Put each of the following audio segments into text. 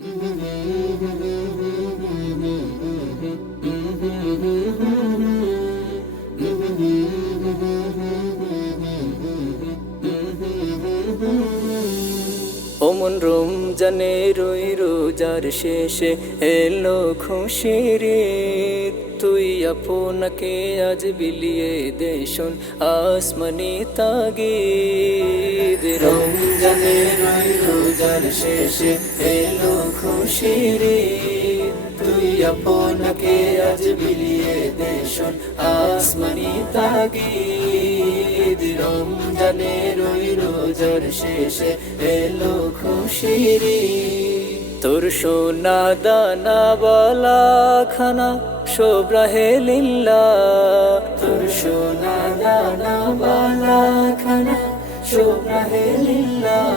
ওমন রমজানে রই রোজার শেষে এলো খুশির ঈদ। তুই আপনাকে আজ বিলিয়ে দে শোন আসমানি তাগিদ। রমজানে রই রোজার শেষে এলো খুশির ঈদ। তুই আপনাকে আজ বিলিয়ে দে শোন আসমানি তাগিদ। রমজানে রই রোজার শেষে এলো খুশির ঈদ। তোর সোনা দানা বালা খানা সব রাহে লিল্লাহ। তোর সোনা দানা বালা খানা সব রাহে লিল্লাহ।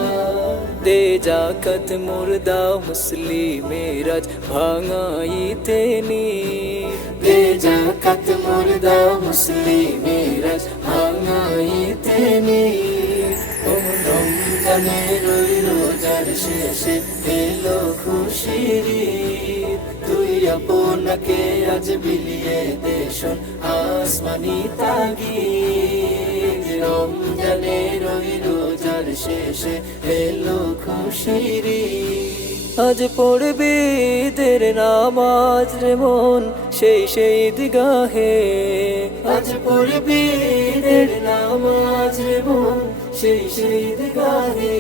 দে জাকাত মুর্দা মুসলিমেরাজ ভাঙাইতে নি। দে জাকাত মুর্দা মুসলিমেরাজ ভাঙাইতে নি। রমজানে রই রোজার শেষে এলো খুশির ঈদ। তুই আপনাকে আজ বিলিয়ে দে শোন আসমানি তাগিদ। রমজানে রই রোজার শেষে এলো খুশির ঈদ। আজ পড়বি ঈদের নামাজ রে মন সেই ঈদগাহে। আজ পড়বি ঈদের নামাজ রে মন সেই ঈদগাহে।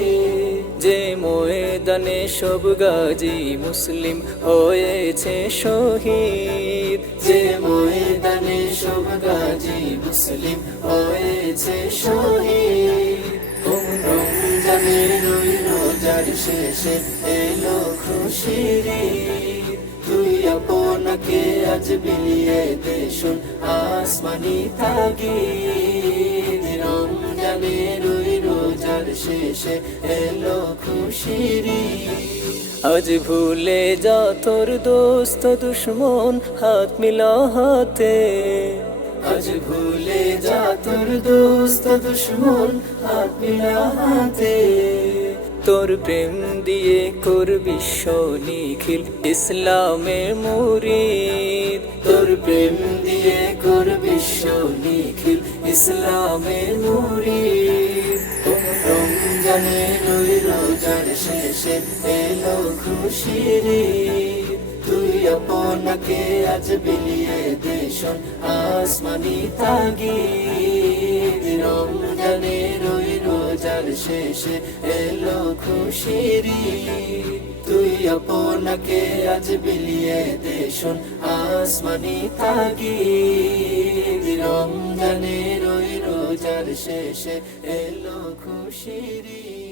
যে ময়দানে সব গাজী মুসলিম হয়েছে শহীদ। যে ময়দানে সব গাজী মুসলিম হয়েছে শহীদ। রমজানে রই রোজার শেষে এলো খুশির ঈদ। তুই আপনাকে আজ বিলিয়ে দে শোন আসমানি তাগিদ। রমজানে রই রোজার শেষে এলো খুশির ঈদ। আজ ভুলে যা তোর দোস্ত দুশ্মন হাত মিলা হাতে। আজ ভুলে যা তোর দোস্ত দুশ্মন হাত মিলা হাতে। তোর প্রেম দিয়ে কর বিশ্ব নিখিল ইসলামের মুরিদ। তোর প্রেম দিয়ে কর বিশ্ব নিখিল ইসলামের মুরিদ। রমজানে রই রোজার শেষে এলো খুশির ঈদ। তুই আপনাকে আজ বিলিয়ে দে শোন আসমানি তাগিদ। রমজানে রই রোজার শেষে এলো খুশির ঈদ। তুই আপনাকে আজ বিলিয়ে দে শোন আসমানি তাগিদ। রমজানে রই রোজার শেষে এলো খুশির ঈদ।